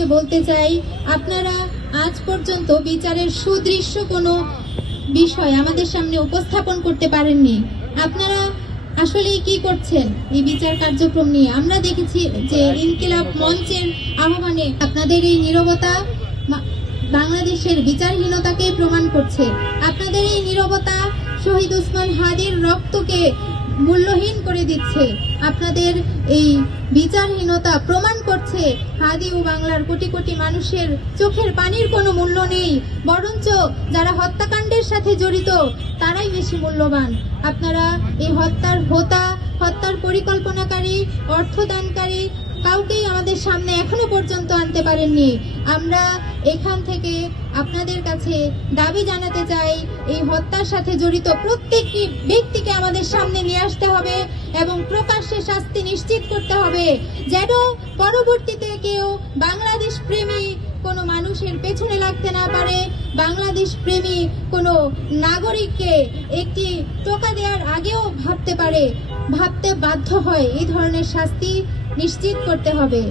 আপনাদেরকে বলতে চাই, আপনারা আজ পর্যন্ত বিচারের সুদৃশ্য কোনো বিষয় আমাদের সামনে উপস্থাপন করতে পারেননি। আপনারা আসলে কি করছেন এই বিচার কার্যক্রম নিয়ে? আমরা দেখেছি যে ইনকিলাব মঞ্চের আহ্বানে আপনাদের এই নীরবতা বাংলাদেশের বিচারহীনতাকে প্রমাণ করছে। আপনাদের এই নীরবতা শহীদ ওসমান হাদির রক্তকে মূল্যহীন করে দিচ্ছে। আপনাদের এই বিচারহীনতা প্রমাণ করছে হাদি ও বাংলার কোটি কোটি মানুষের চোখের পানির কোনো মূল্য নেই, বরঞ্চ যারা হত্যাকাণ্ডের সাথে জড়িত তারাই বেশি মূল্যবান। আপনারা এই হত্যার পরিকল্পনাকারী, অর্থদানকারী কাউকেই আমাদের সামনে এখনো পর্যন্ত আনতে পারেননি। আমরা এখান থেকে আপনাদের কাছে দাবি জানাতে চাই, এই হত্যার সাথে জড়িত প্রত্যেকটি ব্যক্তিকে আমাদের সামনে নিয়ে আসতে হবে এবং প্রকাশ্যে শাস্তি নিশ্চিত করতে হবে, যেন পরবর্তীতে কেউ বাংলাদেশ প্রেমী কোনো মানুষের পেছনে লাগতে না পারে, বাংলাদেশ প্রেমী কোনো নাগরিককে একটি টোকা দেওয়ার আগেও ভাবতে বাধ্য হয়। এই ধরনের শাস্তি নিশ্চিত করতে হবে।